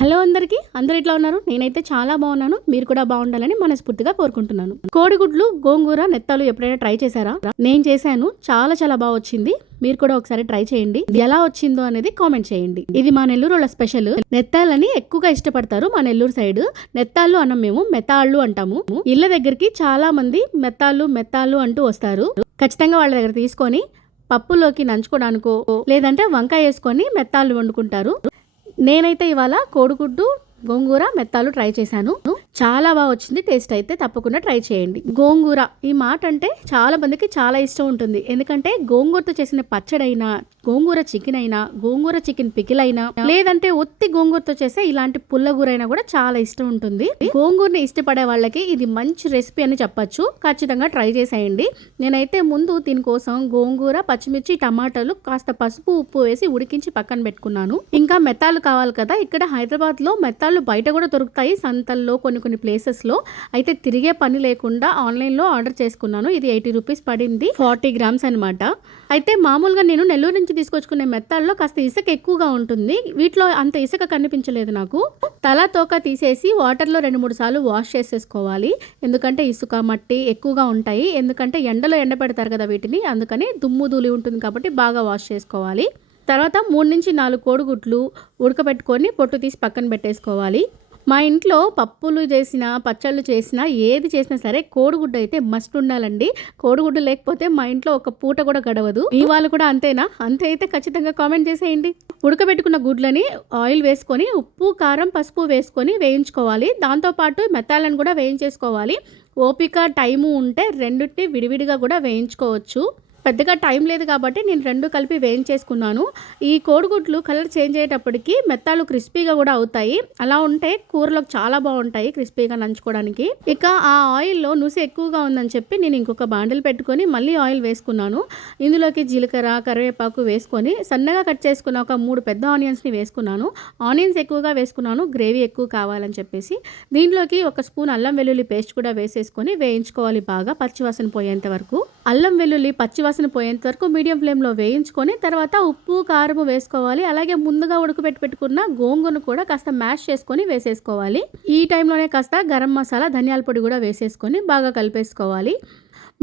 Hello అందరూ ఎట్లా ఉన్నారు? నేనైతే చాలా బాగున్నాను. మీరు కూడా బాగుండాలని మనస్ఫూర్తిగా కోరుకుంటున్నాను. కోడిగుడ్లు గోంగూర నెత్తాలు ఎప్పుడైనా ట్రై చేశారా? నేను చేశాను. చాలా చాలా బాగా వచ్చింది. మీరు కూడా ఒకసారి ట్రై చేయండి. ఎలా వచ్చిందో అనేది కామెంట్ చేయండి. ఇది మా నెల్లూరు వాళ్ళ స్పెషల్. నెత్తాలని ఎక్కువగా ఇష్టపడతారు మా నెల్లూరు సైడ్. నెత్తాళ్ళు అన్నం మేము మెత్తాళ్ళు అంటాము. ఇళ్ళ దగ్గరికి చాలా మంది మెత్తాళ్ళు అంటూ వస్తారు. ఖచ్చితంగా వాళ్ళ దగ్గర తీసుకొని పప్పులోకి నంచుకోవడానికో లేదంటే వంకాయ వేసుకొని మెత్తాళ్ళు వండుకుంటారు. నేనైతే ఇవాళ కోడిగుడ్డు గోంగూర మెత్తాలు ట్రై చేశాను. చాలా బాగా వచ్చింది. టేస్ట్ అయితే తప్పకుండా ట్రై చేయండి. గోంగూర ఈ మాట అంటే చాలా మందికి చాలా ఇష్టం ఉంటుంది. ఎందుకంటే గోంగూరతో చేసిన పచ్చడైనా, గోంగూర చికెన్ అయినా, గోంగూర చికెన్ పికిల్ అయినా, లేదంటే ఒత్తి గోంగూరతో చేసే ఇలాంటి పుల్లగూరైనా కూడా చాలా ఇష్టం ఉంటుంది. గోంగూరని ఇష్టపడే వాళ్ళకి ఇది మంచి రెసిపీ అని చెప్పొచ్చు. ఖచ్చితంగా ట్రై చేసేయండి. నేనైతే ముందు దీనికోసం గోంగూర, పచ్చిమిర్చి, టమాటాలు, కాస్త పసుపు, ఉప్పు వేసి ఉడికించి పక్కన పెట్టుకున్నాను. ఇంకా మెత్తాలు కావాలి కదా. ఇక్కడ హైదరాబాద్ లో మెత్తాలు బయట కూడా దొరుకుతాయి, సంతల్లో కొన్ని ప్లేసెస్లో. అయితే తిరిగే పని లేకుండా ఆన్లైన్లో ఆర్డర్ చేసుకున్నాను. ఇది 80 రూపీస్ పడింది. 40 గ్రామ్స్ అనమాట. అయితే మామూలుగా నేను నెల్లూరు నుంచి తీసుకొచ్చుకునే మెత్తాల్లో కాస్త ఇసుక ఎక్కువగా ఉంటుంది. వీటిలో అంత ఇసుక కనిపించలేదు నాకు. తల తోక తీసేసి వాటర్లో 2-3 సార్లు వాష్ చేసేసుకోవాలి. ఎందుకంటే ఇసుక మట్టి ఎక్కువగా ఉంటాయి. ఎందుకంటే ఎండలో ఎండబెడతారు కదా వీటిని, అందుకని దుమ్ము ధూళి ఉంటుంది కాబట్టి బాగా వాష్ చేసుకోవాలి. తర్వాత 3-4 కోడిగుడ్లు ఉడకబెట్టుకొని పొట్టు తీసి పక్కన పెట్టేసుకోవాలి. మా ఇంట్లో పప్పులు చేసినా, పచ్చళ్ళు చేసినా, ఏది చేసినా సరే కోడిగుడ్డు అయితే మస్ట్ ఉండాలండి. కోడిగుడ్డు లేకపోతే మా ఇంట్లో ఒక పూట కూడా గడవదు. మీ వాళ్ళు కూడా అంతేనా? అంతే అయితే ఖచ్చితంగా కామెంట్ చేసేయండి. ఉడకబెట్టుకున్న గుడ్లని ఆయిల్ వేసుకొని ఉప్పు, కారం, పసుపు వేసుకొని వేయించుకోవాలి. దాంతోపాటు మెత్తాలను కూడా వేయించేసుకోవాలి. ఓపిక, టైము ఉంటే రెండింటిని విడివిడిగా కూడా వేయించుకోవచ్చు. పెద్దగా టైం లేదు కాబట్టి నేను 2 కలిపి వేయించేసుకున్నాను. ఈ కోడిగుడ్లు కలర్ చేంజ్ అయ్యేటప్పటికి మెత్తాలు క్రిస్పీగా కూడా అవుతాయి. అలా ఉంటే కూరలోకి చాలా బాగుంటాయి క్రిస్పీగా నంచుకోవడానికి. ఇక ఆ ఆయిల్లో నుసి ఎక్కువగా ఉందని చెప్పి నేను ఇంకొక బాండిల్ పెట్టుకొని మళ్ళీ ఆయిల్ వేసుకున్నాను. ఇందులోకి జీలకర్ర, కరివేపాకు వేసుకొని సన్నగా కట్ చేసుకున్న ఒక 3 పెద్ద ఆనియన్స్ని వేసుకున్నాను. ఆనియన్స్ ఎక్కువగా వేసుకున్నాను, గ్రేవీ ఎక్కువ కావాలని చెప్పేసి. దీంట్లోకి 1 స్పూన్ అల్లం వెల్లుల్లి పేస్ట్ కూడా వేసేసుకొని వేయించుకోవాలి బాగా పచ్చివాసన పోయేంత వరకు. అల్లం వెల్లుల్లి పచ్చివాసన పోయేంత వరకు మీడియం ఫ్లేమ్లో వేయించుకొని తర్వాత ఉప్పు, కారము వేసుకోవాలి. అలాగే ముందుగా ఉడకబెట్టుకున్న గోంగూరను కూడా కాస్త మ్యాష్ చేసుకొని వేసేసుకోవాలి. ఈ టైంలోనే కాస్త గరం మసాలా, ధనియాల పొడి కూడా వేసేసుకొని బాగా కలిపేసుకోవాలి.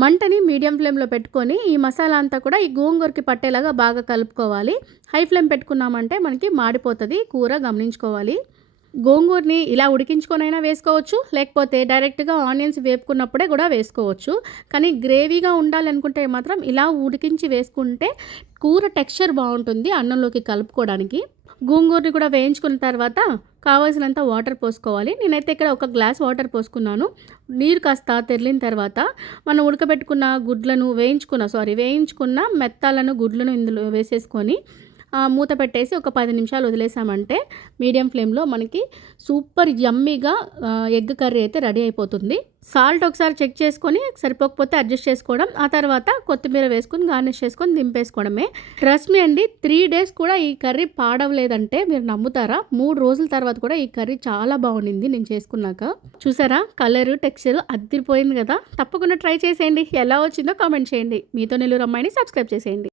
మంటని మీడియం ఫ్లేమ్లో పెట్టుకొని ఈ మసాలా అంతా కూడా ఈ గోంగూరకి పట్టేలాగా బాగా కలుపుకోవాలి. హై ఫ్లేమ్ పెట్టుకున్నామంటే మనకి మాడిపోతుంది కూర, గమనించుకోవాలి. గోంగూరని ఇలా ఉడికించుకొనైనా వేసుకోవచ్చు, లేకపోతే డైరెక్ట్గా ఆనియన్స్ వేపుకున్నప్పుడే కూడా వేసుకోవచ్చు. కానీ గ్రేవీగా ఉండాలనుకుంటే మాత్రం ఇలా ఉడికించి వేసుకుంటే కూర టెక్స్చర్ బాగుంటుంది అన్నంలోకి కలుపుకోవడానికి. గోంగూరని కూడా వేయించుకున్న తర్వాత కావాల్సినంత వాటర్ పోసుకోవాలి. నేనైతే ఇక్కడ 1 గ్లాస్ వాటర్ పోసుకున్నాను. నీరు కాస్త తెరిలిన తర్వాత మనం ఉడకబెట్టుకున్న గుడ్లను వేయించుకున్న మెత్తాలను, గుడ్లను ఇందులో వేసేసుకొని మూత పెట్టేసి ఒక 10 నిమిషాలు వదిలేసామంటే మీడియం ఫ్లేమ్లో మనకి సూపర్ యమ్మీగా ఎగ్ కర్రీ అయితే రెడీ అయిపోతుంది. సాల్ట్ ఒకసారి చెక్ చేసుకొని సరిపోకపోతే అడ్జస్ట్ చేసుకోవడం. ఆ తర్వాత కొత్తిమీర వేసుకొని గార్నిష్ చేసుకొని దింపేసుకోవడమే. ట్రస్ట్ మీ అండి, 3 డేస్ కూడా ఈ కర్రీ పాడవలేదంటే మీరు నమ్ముతారా? 3 రోజుల తర్వాత కూడా ఈ కర్రీ చాలా బాగుండింది నేను చేసుకున్నాక. చూసారా కలరు, టెక్స్చర్ అదిరిపోయింది కదా. తప్పకుండా ట్రై చేసేయండి. ఎలా వచ్చిందో కామెంట్ చేయండి. మీతో నెల్లూరు అమ్మాయిని సబ్స్క్రైబ్ చేసేయండి.